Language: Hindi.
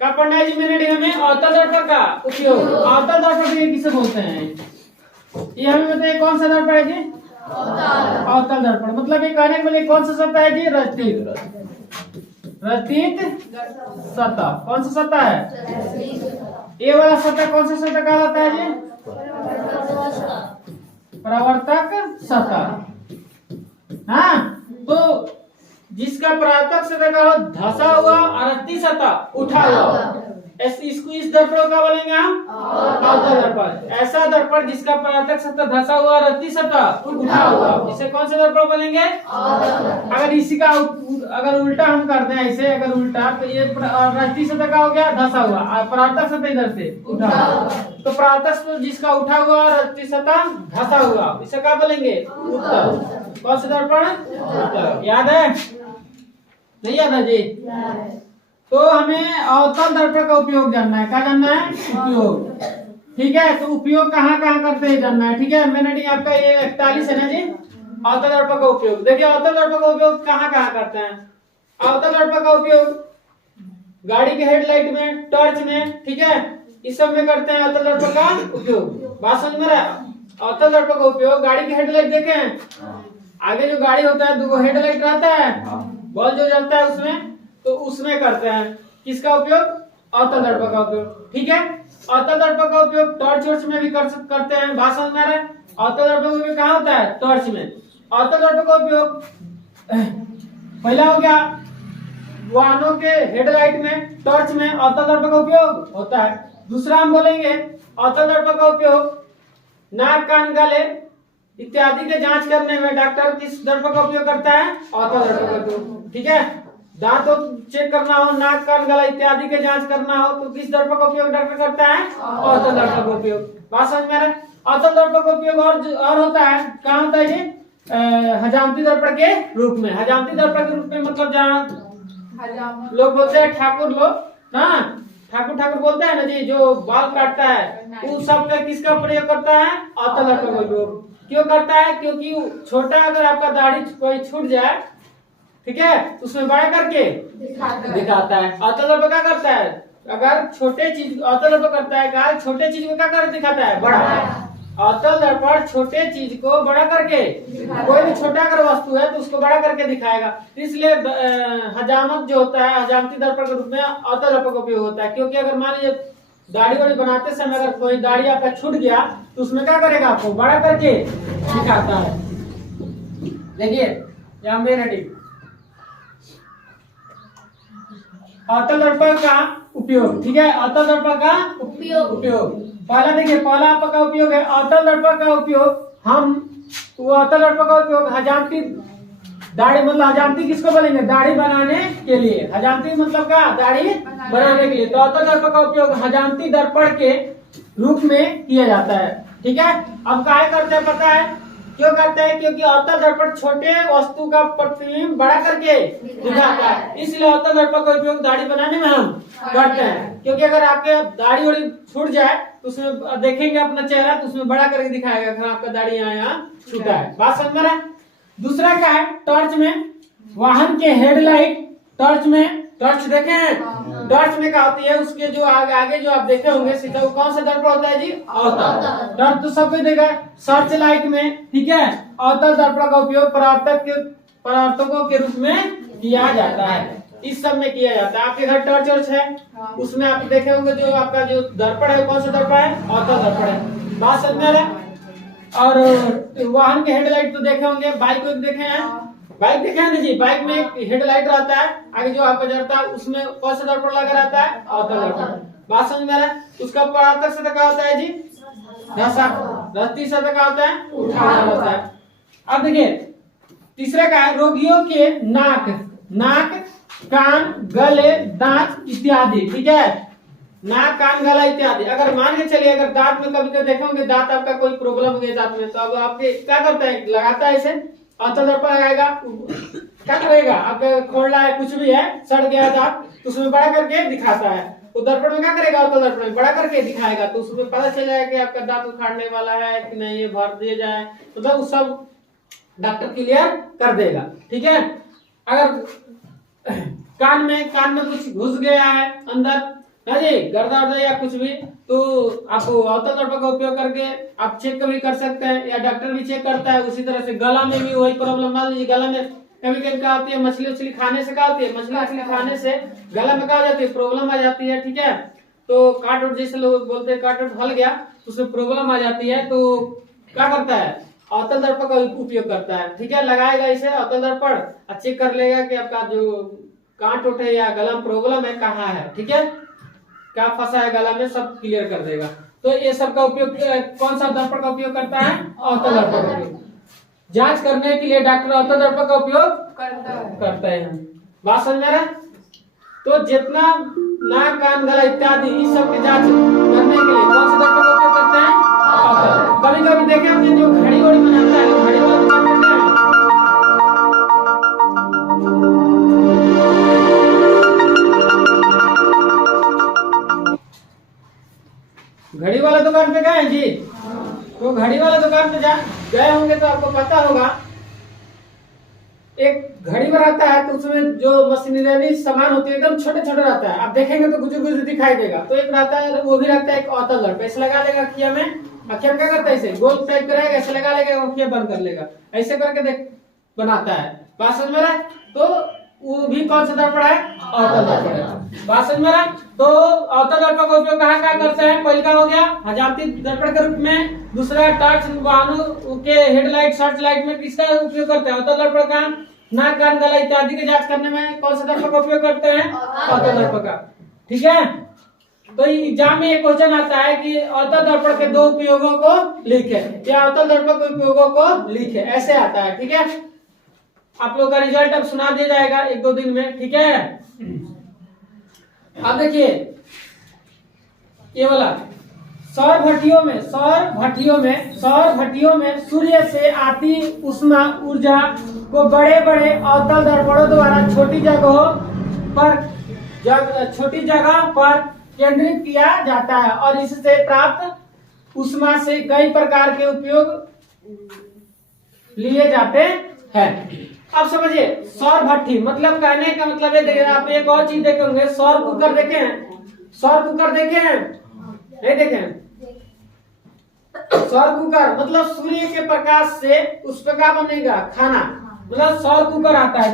क्या पढ़ना है जी मैंने हमें अवतल दर्पण का उपयोग। अवतल दर्पण ये किसे बोलते हैं, ये हमें बताइए कौन सा दर्पण है जी, अवतल दर्पण। मतलब ये कहने के लिए कौन सा सतह है जी, रचित सतह। कौन सा सतह है, ये वाला सतह कौन सा सतह कहलाता है जी, परावर्तक सतह। हाँ, तो जिसका परावर्तक सतह का हो धंसा हुआ और रत्ती सतह उठा हुआ, इसको इस दर्पण का बोलेंगे हम अवतल दर्पण। ऐसा दर्पण जिसका परावर्तक सतह धंसा हुआ और रत्ती सतह उठा हुआ, इसे कौन से दर्पण बोलेंगे। अगर इसी का अगर उल्टा हम करते हैं इसे, अगर उल्टा तो ये रत्ती सतह का हो गया धंसा हुआ और परावर्तक सतह इधर से उठा हुआ, तो परावर्तक जिसका उठा हुआ और रत्ती सतह धंसा हुआ, इसे क्या बोलेंगे, उत्तल। कौन से दर्पण, उत्तल। याद है, नहीं याद है जी। तो हमें अवतल दर्पण का उपयोग जानना है। क्या जानना है, उपयोग। ठीक है, तो उपयोग कहाँ कहाँ करते हैं जानना है। ठीक है, मैंने आपका ये 41 है ना जी, अवतल दर्पण का उपयोग। देखिए अवतल दर्पण का उपयोग कहाँ कहाँ करते हैं। अवतल दर्पण का उपयोग गाड़ी के हेडलाइट में, टॉर्च में, ठीक है, इस सब में करते हैं अवतल दर्पण का उपयोग। बात समझ में रहा। अवतल दर्पण का उपयोग गाड़ी की हेडलाइट देखे हैं, आगे जो गाड़ी होता है दो हेडलाइट रहता है, बॉल जो जलता है उसमें, तो उसमें करते हैं किसका उपयोग, अवतल दर्पण का उपयोग। ठीक है, अवतल दर्पण का उपयोग टॉर्च वर्च में भी करते हैं। बात समझ में आ रहा है। अवतल दर्पण का उपयोग कहाँ होता है, टॉर्च में। अवतल दर्पण का उपयोग पहला हो गया वाहनों के हेडलाइट में, टॉर्च में अवतल दर्पण का उपयोग होता है। दूसरा हम बोलेंगे अवतल दर्पण का उपयोग नाक कान गले इत्यादि के जांच करने में डॉक्टर किस दर्पण का उपयोग करता है, अवतल दर्पण का उपयोग। ठीक है, दांत चेक करना हो, नाक कान गला इत्यादि के जांच करना हो, तो किस दर्पण का उपयोग डॉक्टर करता है, अवतल दर्पण का उपयोग। बात समझ में आ रहा है। अवतल दर्पण का उपयोग और होता है, कहाँ होता है जी, हजामती दर्पण के रूप में। हजामती दर्पण के रूप में मतलब जहाँ लोग बोलते हैं ठाकुर लोग ना, ठाकुर बोलते हैं ना जी, जो बाल काटता है उस सब का किसका प्रयोग करता है, अवतल दर्पण का उपयोग। क्यों करता है, क्योंकि छोटा अगर आपका दाढ़ी कोई छूट जाए, ठीक है, उसमें बड़ा करके दिखाता है। अवतल दर्पण क्या करता है, अगर छोटे चीज अवतल दर्पण करता है क्या, छोटे चीज को क्या कर दिखाता है, बड़ा। अवतल दर्पण छोटे चीज को बड़ा करके, कोई भी छोटा अगर वस्तु है तो उसको बड़ा करके दिखाएगा। इसलिए हजामत जो होता है, हजामती दर्पण के रूप में अवतल दर्पण का उपयोग होता है। क्योंकि अगर मान लीजिए दाढ़ी वाड़ी बनाते समय अगर कोई दाढ़ी आपका छूट गया तो उसमें क्या करेगा, आपको बड़ा करके दिखाता है। देखिए यहाँ में रेडी अवतल दर्पण का उपयोग। ठीक है, अवतल दर्पण का उपयोग पहला देखिए, पहला आपका उपयोग है अवतल दर्पण का उपयोग। हम अवतल दर्पण का उपयोग हजामती दाढ़ी, मतलब हजामती किसको बोलेंगे, दाढ़ी बनाने के लिए। हजामती मतलब क्या, दाढ़ी बनाने के लिए। तो अवतल दर्पण का उपयोग हजामती दर्पण के रूप में किया जाता है। ठीक है, अब क्या करते हैं पता है, क्यों करते हैं, क्योंकि अवतल दर्पण छोटे वस्तु का प्रतिबिंब बड़ा करके दिखाता है। इसलिए अवतल दर्पण का उपयोग दाढ़ी बनाने में हम करते हैं। क्योंकि अगर आपके दाढ़ी वाड़ी छूट जाए तो उसमें देखेंगे अपना चेहरा, तो उसमें बड़ा करके दिखाएगा अगर आपका दाढ़ी यहाँ छूटा है। बात समझ में रहा है। दूसरा क्या है, टॉर्च में, वाहन के हेडलाइट, टॉर्च में, टॉर्च देखे हैं, टॉर्च में क्या होती है, उसके जो आगे जो आप देखे होंगे सीधा, वो कौन सा दर्पण होता है जी, अवतल। टॉर्च तो सबको देखा है। सर्च लाइट में, ठीक है, अवतल दर्पण का उपयोग परावर्तकों के रूप में किया जाता है। इस सब में किया जाता है। आपके घर टॉर्च है, उसमें आप देखे होंगे जो आपका जो दर्पण है, कौन सा दर्पण है, अवतल दर्पण है। बात समझ में आ रहा है। और वाहन के हेडलाइट तो देखे होंगे, बाइक को देखे हैं, बाइक देखे हैं ना जी, बाइक में एक हेडलाइट रहता है, आगे जो आपका जलता है, उसमें कौन सा दर्पण लगा रहता है, अवतल दर्पण। बात समझ में आ रहा है। उसका परावर्तक सतह क्या होता है जी, धंसा, रत्ती सतह क्या होता है, उठा होता है। अब देखिए तीसरा क्या है, रोगियों के नाक कान गले दांत इत्यादि। ठीक है, नाक कान गला इत्यादि। अगर मान के चलिए अगर दांत में कभी कभी देखेंगे दांत आपका कोई प्रॉब्लम हो गया दांत में, तो अब आपके क्या करता है, लगाता है इसे, अवतल दर्पण लगाएगा, क्या करेगा, आपका खोलना है कुछ भी है, सड़ गया दांत, तो उसमें बड़ा करके दिखाता है। तो दर्पण में क्या करेगा, अवतल दर्पण में बड़ा करके दिखाएगा, तो उसमें पता चल जाएगा कि आपका दांत उखाड़ने वाला है कि नहीं, ये भर दिया जाए, मतलब वो सब डॉक्टर क्लियर कर देगा। ठीक है, अगर कान में कुछ घुस गया है अंदर, है जी, गर्दा वर्दा या कुछ भी, तो आप अवतल दर्पण का उपयोग करके आप चेक भी कर सकते हैं, या डॉक्टर भी चेक करता है। उसी तरह से गला में भी वही प्रॉब्लम, मान लीजिए गला में कभी कभी क्या होती है, मछली उछली खाने से क्या होती है, मछली खाने से गला में क्या हो जाती है, प्रॉब्लम आ जाती है, ठीक है। तो काट उठ, जैसे लोग बोलते हैं काट उठ हल गया, तो उसमें प्रॉब्लम आ जाती है, तो क्या करता है, अवतल दर्पण का उपयोग करता है, ठीक है। लगाएगा इसे अवतल दर्पण और चेक कर लेगा कि आपका जो काट उठे या गला में प्रॉब्लम है कहाँ है, ठीक है, क्या फंसा है गला में, सब क्लियर कर देगा। तो ये सब का उपयोग कौन सा दर्पण का उपयोग करता है, अवतल दर्पण का उपयोग। जांच करने के लिए डॉक्टर अवतल दर्पण का उपयोग करते हैं। बात समझ में आ रहा है? तो जितना नाक कान गला इत्यादि इस सब की जांच करने के लिए कौन से दर्पण का उपयोग करते हैं, अवतल। कभी कभी देखे हमने जो घड़ी वड़ी बनाता है, घड़ी वाला दुकान में क्या है, घड़ी वाला दुकान पे गए जी, तो घड़ी वाला दुकान पे गए होंगे तो आपको पता होगा, एक घड़ी बनाता है तो उसमें जो मशीनरी सामान होती है एकदम छोटे छोटे रहता है, आप देखेंगे तो गुजर गुजर दिखाई देगा। तो एक रहता है, वो भी रहता है एक अवतल दर्पण, ऐसे लगा लेगा अखिया में, अखिया में क्या करता है, इसे गोल टाइप करेगा, ऐसे लगा लेगा, अखिया बंद कर लेगा, ऐसे करके देख बनाता है। बात समझ में आ रहा है? तो वो भी कौन सा दर्पण है, अवतल दर्पण है। बात समझ में आ रहा है? तो अवतल दर्पण का उपयोग कहाँ कहाँ करते हैं, पहले का हो गया हजामती दर्पण के रूप में, दूसरा टॉर्च वाहनों के हेडलाइट सर्च लाइट में किसका उपयोग करते हैं, अवतल दर्पण का। नाक कान गला इत्यादि की जांच करने में कौन सा दर्पण का उपयोग करते हैं, अवतल दर्पण का, ठीक है। तो एग्जाम में एक क्वेश्चन आता है कि अवतल दर्पण के दो उपयोगों को लिखे, या अवतल दर्पण के उपयोगों को लिखे, ऐसे आता है, ठीक है। आप लोग का रिजल्ट अब सुना दिया जाएगा एक दो दिन में, ठीक है। अब देखिए ये वाला सौर भट्टियों में सूर्य से आती उष्मा ऊर्जा को बड़े बड़े अवतल दर्पणों द्वारा छोटी जगह पर केंद्रित किया जाता है, और इससे प्राप्त उष्मा से कई प्रकार के उपयोग लिए जाते हैं। अब समझिए सौर भट्टी मतलब कहने का मतलब है, देखिए आप एक और चीज देखे होंगे, सौर कुकर देखे हैं, सौर कुकर देखे हैं, नहीं देखे हैं? सौर कुकर मतलब सूर्य के प्रकाश से उस पर क्या बनेगा, खाना, मतलब सौर कुकर आता है।